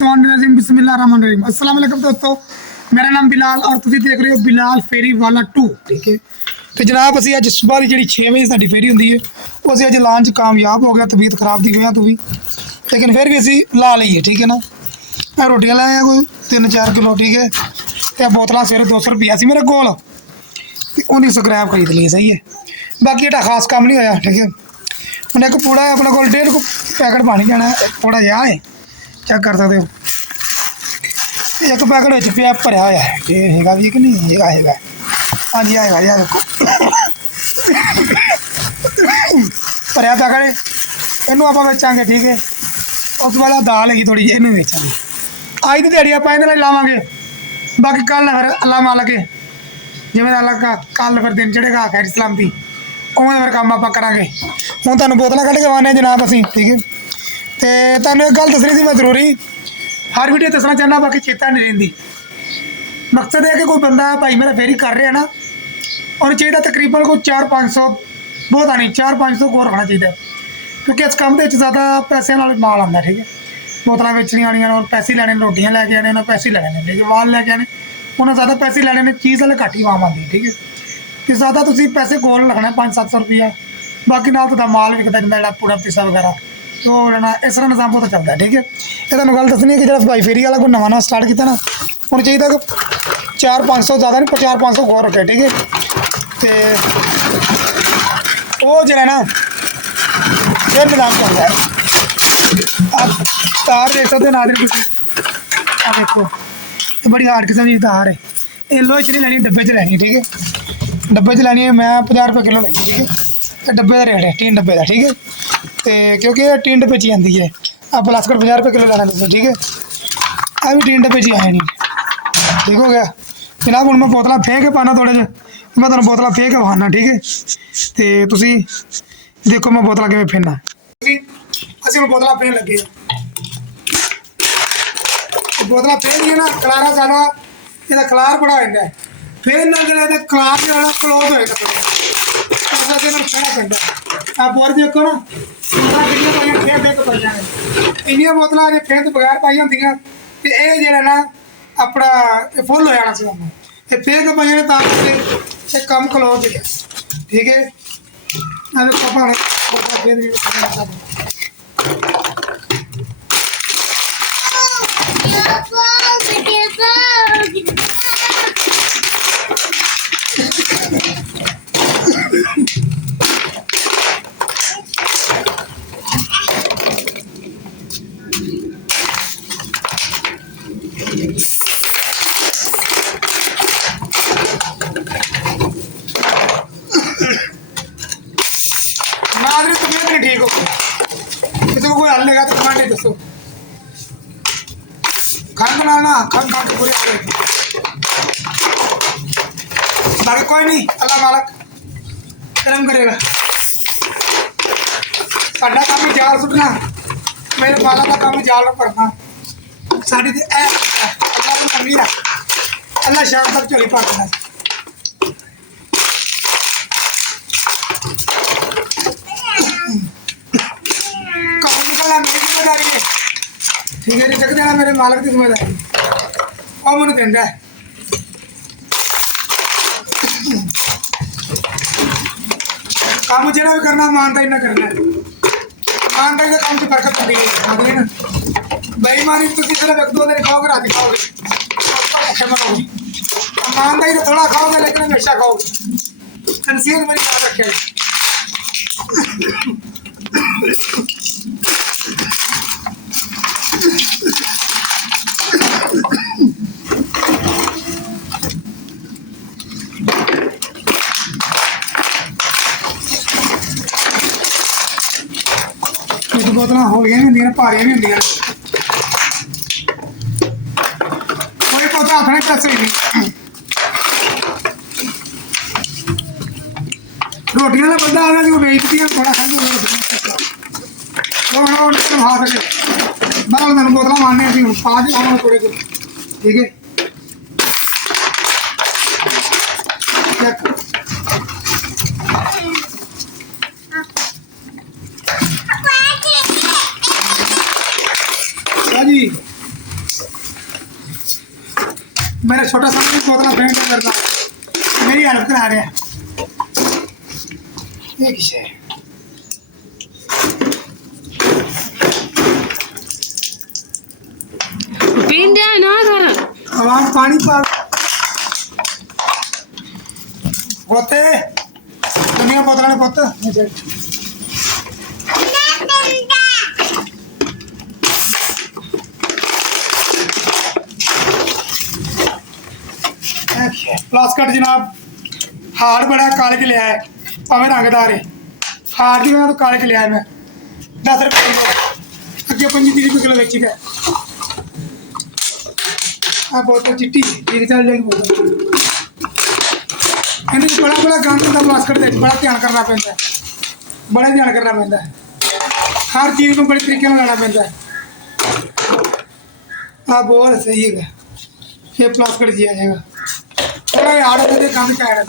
बिस्मिल्लाहिर्रहमानिर्रहीम। अस्सलाम वालेकुम दोस्तों, मेरा नाम बिलाल और तुम देख रहे हो बिलाल फेरी वाला 2। ठीक है, तो जनाब असी अज सुबह की जी 6 बजे साडी फेरी होंगी है, वो असी अज लाने च कामयाब हो गया। तबीयत खराब की वजह तो भी, लेकिन फिर भी असी ला लीए। ठीक है ना, मैं रोटियां लाया कोई 3-4 किलो। ठीक है, तो बोतल सवेरे 200 रुपया सी मेरे कोल, उन्हीं स्क्रैप खरीद ली। सही है, बाकी एटा खास काम नहीं होया। ठीक है, उन्हें एक पूरा अपने को 1.5 पैकेट पानी लेना, थोड़ा जहा है, चेक कर सकते हो। एक पैकेट पिया भरया होया है, ये हैगा भी कि नहीं हैगा? हाँ जी हैगा, यह देखो भरया पैकेट। इनू आप बेचांगे। ठीक है, उस बाद दाल हैगी थोड़ी जी, इनू बेचांगे। अज की दिहाड़ी आप लावे, बाकी कल फिर अल्लाह मालक है, जिमें अल्लाह का कल फिर दिन चढ़ेगा खैर सलामती, उवें फिर काम आप करा। हूँ तुम बोतल कढ़ के वाने जनाब असी। ठीक है, तो तुम एक गल दसनी थी मैं जरूरी, हर वीडियो दसना चाहना, बाकी चेता नहीं रही। मकसद है कि कोई बंदा भाई मेरा फेरी कर रहा है ना, और चाहिए तकरीबन कोई 400-500, बहुत नहीं 400-500 को रखना चाहिए, क्योंकि इस काम के ज़्यादा पैसे नाल माल आता। ठीक है, बोतल बेचनी आनी और पैसे लैने, रोटियां लैके आने उन्हें पैसे लैने, ठीक है, वाल लैके आने उन्हें ज़्यादा पैसे लैने, चीज़ वाले घट ही आम आती है। ठीक है, तो ज़्यादा तुम पैसे कोल रखना 500-700 रुपया, बाकी ना तो माल विकता जाता पूरा पिसा वगैरह, तो ना इस तरह निज़ाम बहुत चलता है। ठीक है, ये तुम गल दसनी है कि जो भाई फेरी वाला कोई नवा स्टार्ट किया ना, उन्हें चाहिए कि 400-500 ज़्यादा नहीं 400-500 गौर रखे। ठीक है, तो वो जो है ना फिर निज़ाम चलता है। आप तार देख सकते नादरी, देखो ये बड़ी हार्ड किस्म की तार है, ये लोहे च नहीं लैनी, डब्बे च लैनी। ठीक है, डब्बे च लैनी है, मैं 50 रुपये किलो लगी। ठीक है, तो डब्बे का रेट है 3 डब्बे का। ठीक है, तो क्योंकि 3 डब्बे च आती है, आप प्लास्टिक 50 रुपये किलो लेना तुम। ठीक है, आ भी 3 डब्बे च आए नहीं। ठीक हो गया जनाब, हूँ मैं बोतल फेंक के पाना थोड़े जे, मैं तुम बोतल फेंक के बहाना। ठीक है, तो तुम देखो मैं बोतल किमें फेरना, असी बोतल फेन लगे, बोतल फेन दिए ना, खलारा सारा ये खलार बड़ा हो जाता है, फिर ना जो खलार जो है क्लोज हो जाता पैंता। आप बोर देखो ना, फेर फेंक पाई जाने इनिया बोतल अजे फेंक बगैर पाई होंगे, तो यह जो ना अपना फुल हो जाना सी, फेंक पाई जाने ताकि कम क्लोज है। ठीक है, ठीक हो किसी को कोई हल लेगा तो कमांडे दसो, खंड बनाना खंड खा के पूरे आ गए। बाकी कोई नहीं, अल्लाह मालक कर्म करेगा। साडा काम जाल सुटना, मेरे बाला का काम जाल भरना, साड़ी ते अल्लाह को कमी है, अल्लाह शाम तक चली पाना। ठीक है, चक देना मेरे मालक की जिम्मेदारी, और मैंने देना है। काम जो भी करना ईमानदारी ना करना है, ईमानदारी का काम की बरकत होती है ना, बेईमानी तुम सिर्फ 1-2 दिन खाओगे, रात खाओगे, ईमानदारी तो थोड़ा खाओगे लेकिन हमेशा खाओगे। नसीहत मेरी याद रखेगा। बोतल हौलियां भी होंगे, भारियां भी होंगे, कोई बोतल हथ नहीं पैसे नहीं। रोटियां का बंदा आ गया बेचती है, थोड़ा खाई खा सके, मैं तुम बोतल मारने हूँ पा दी आना थोड़े को। ठीक है, जी मेरा छोटा सा बोतल फेंक करना मेरी हेल्प करा रहे हैं एक शे पीन जाए ना घर आवाज पानी पा पोते दुनिया बोतल ने पोत प्लास्कट जनाब हार बड़ा काले च लिया है भावें रंगदार है हार जो है तो काले च लिया है मैं 10 रुपये किलो अगे 25-30 रुपये किलो बेची है बोतल चिट्टी ठीक चल जाएगी बोतल इन्हें बड़ा बड़ा गंद होंगे प्लास्कट बड़ा ध्यान करना पैंता है बड़ा ध्यान करना पैंता है हर चीज़ को बड़े तरीके लाना पैंता है बहुत सही है ये प्लास्कट जी आ जाएगा थोड़ा यार होते गंद क्या है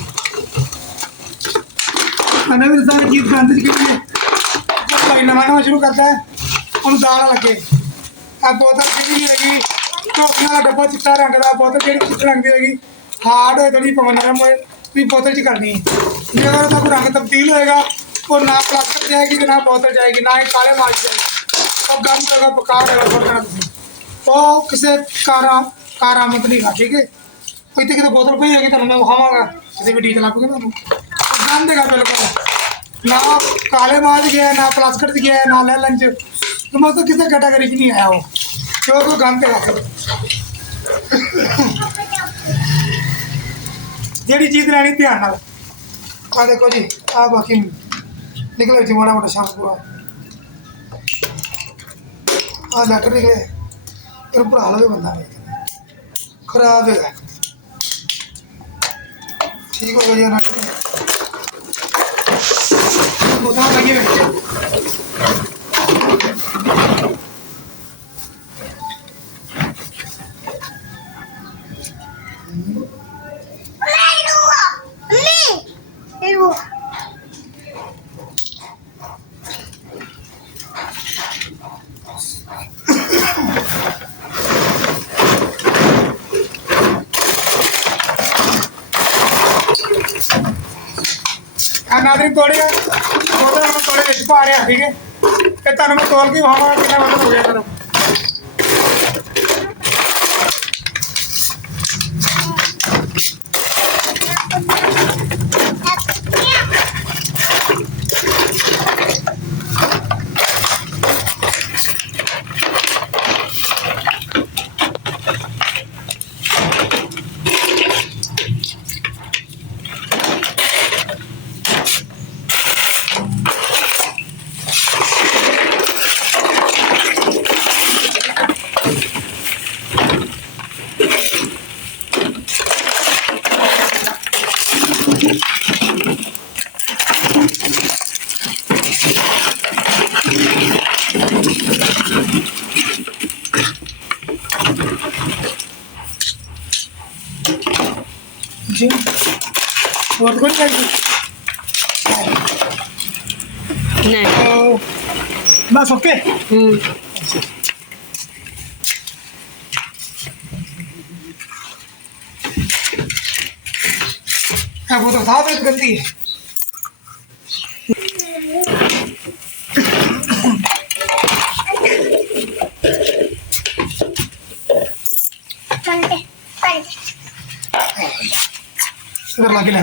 मैंने भी सारी चीज़ गंद के लिए भाई नवा शुरू करता है और दाल लगे अब बोतल चिट्टी होगी ढोकने वाला डब्बा चिट्टा रंग का बोतल जी चिट्टे रंग की होगी हार्ड हो थोड़ी पवन नरम हो बोतल च करनी है जे अगर उसका कोई रंग तब्दील होएगा और ना प्लास्टिक जाएगी ना बोतल जाएगी ना ही काले मार जाएगी और गंद होगा बेकार होगा सुटना वो किसी कारामद नहीं गा ठीक है कोई तो कितने बोतल पी होगी तो मैं खावागा किसी भी डीजल आपको गंद देगा बिल्कुल ना काले माल गया ना प्लास्टिक गया ना ले लंच तो मैं तो किसी कैटेगरी च नहीं आया वो जो तो गंद देगा जी चीज़ लैनी ध्यान नाल आ देखो जी आ बाकी निकले जी माड़ा मोटा शाम पूरा आ लैटर निकले फिर भरा लो बंदा खराब है ठीक हो गया ना बोतल लगी हुई नादरी तोड़े बोतल मैं तोड़े बिच पा रहा ठीक है तो तुम मैं तोल के वहाँ कितना मतलब हो गया तेरा जी और कुछ चाहिए नहीं बस ओके वो तो था तो गलती है इधर लगे ले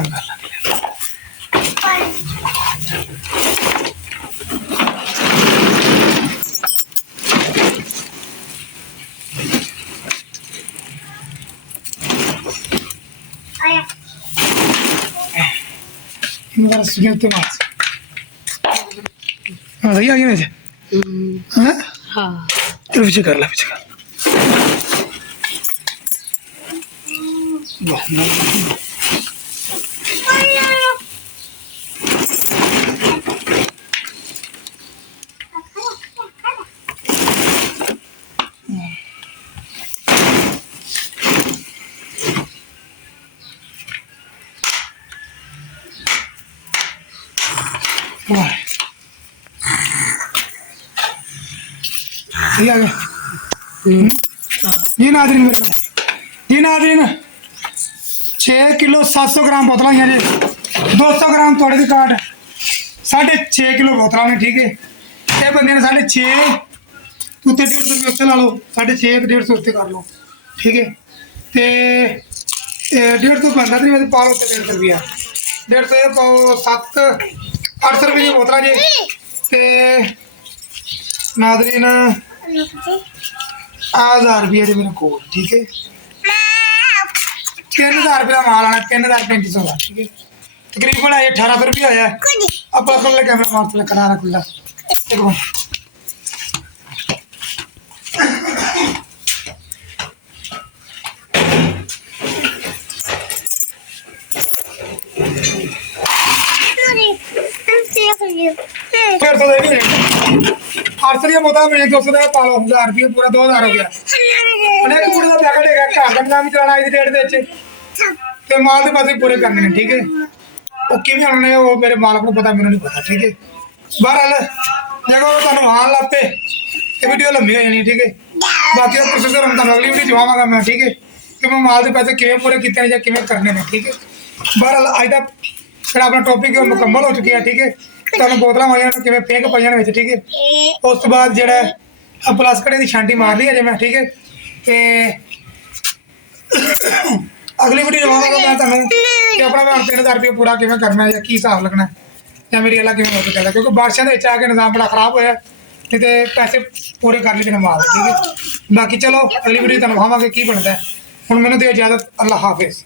इनका सुनते मत हां सही आ गया वैसे हां हाँ चलो पीछे कर ला पीछे कर सही आ गया जी नादरीन मेरे जी नादरीन 6 ਕਿਲੋ 700 ਗ੍ਰਾਮ ਬੋਤਲਾਂ ਆਈਆਂ ਜੇ 200 ਗ੍ਰਾਮ ਤੁਹਾਡੇ ਦੀ ਕਾਟ 6.5 ਕਿਲੋ ਬੋਤਲਾਂ ਨੇ ਠੀਕ ਹੈ ਇਹ ਬੰਦੇ ਨੇ 6.5 ਉੱਤੇ 150 ਰੁਪਏ ਉੱਤੇ ਲਾ ਲਓ 6.5 150 ਉੱਤੇ ਕਰ ਲਓ ਠੀਕ ਹੈ ਤੇ 150 ਬੰਦਾ ਤੇ ਪਾ ਲਓ ਉੱਤੇ 150 ਰੁਪਿਆ 150 ਇਹ ਪਾਓ 800 ਰੁਪਏ ਦੀ ਬੋਤਲਾਂ ਜੇ ਤੇ ਨਾਜ਼ਰੀਨ 1000 ਰੁਪਏ ਦੇ ਮੇਰੇ ਕੋਲ ਠੀਕ ਹੈ 3000 ਰੁਪਏ ਦਾ ਮਾਲ ਆਣਾ 3350 ਦਾ ਠੀਕ ਹੈ ਤਕਰੀਬਨ ਇਹ 1800 ਰੁਪਏ ਹੋਇਆ ਆਪਾਂ ਕੋਲ ਕੈਮਰਾ ਮਾਰ ਤੇ ਕਰਾ ਰੱਖ ਲਾ ਦੇਖੋ फिर तो देखिए 800 की बोतल मिली 200 का पा लो 1000 रुपये पूरा 2000 हो गया अनेक पूरे का पैकेट है घर का नाम चलाना इस रेट दे ते माल के पैसे पूरे करने हैं ठीक है वो किवें उन्होंने वो मेरे मालक को पता मैंने नहीं पता ठीक है बहरहाल देखो तुहानू हाल लाते ये वीडियो लंबी हो जानी ठीक है बाकी का प्रोसेसर हम अगली वीडियो जवावांगा मैं ठीक है कि मैं माल के पैसे किवें पूरे कीते ने जां किवें करने ने ठीक है बहरहाल अज दा ਜਿਹੜਾ ਆਪਣਾ ਟੌਪਿਕ ਮੁਕੰਮਲ ਹੋ ਚੁੱਕਿਆ ਠੀਕ ਹੈ ਤੁਹਾਨੂੰ ਬੋਤਲਾਂ ਹੋਈਆਂ ਨੇ ਕਿਵੇਂ ਫੇਂਕ ਪਈਆਂ ਨੇ ਵਿੱਚ ਠੀਕ ਹੈ ਉਸ ਤੋਂ ਬਾਅਦ ਜਿਹੜਾ ਪਲਸ ਕੜੇ ਦੀ ਛਾਂਟੀ ਮਾਰ ਲਈ ਅਜੇ ਮੈਂ ਠੀਕ ਹੈ ਤੇ ਅਗਲੀ ਵੀਡੀਓ ਜਵਾਵਾਂਗਾ ਮੈਂ ਤੁਹਾਨੂੰ ਕਿ ਆਪਣਾ ਮੈਂ 3000 ਰੁਪਏ ਪੂਰਾ ਕਿਵੇਂ ਕਰਨਾ ਹੈ ਜਾਂ ਕੀ ਹਿਸਾਬ ਲੱਗਣਾ ਜਾਂ ਮੇਰੀ ਅਲੱਗ ਕਿਵੇਂ ਹੋ ਸਕਦਾ ਕਿਉਂਕਿ ਬਾਰਿਸ਼ਾਂ ਦੇ ਵਿੱਚ ਆ ਕੇ ਨਿਜ਼ਾਮ ਬੜਾ ਖਰਾਬ ਹੋਇਆ ਨਹੀਂ ਤੇ ਪੈਸੇ ਪੂਰੇ ਕਰ ਲਈ ਮਾਲ ਠੀਕ ਹੈ ਬਾਕੀ ਚਲੋ ਅਗਲੀ ਵੀਡੀਓ ਤੁਹਾਨੂੰ ਦਿਖਾਵਾਂਗੇ ਕੀ ਬਣਦਾ ਹੁਣ ਮੈਨੂੰ ਦਿਓ ਇਜਾਜ਼ਤ ਅੱਲਾ ਹਾਫਿਜ਼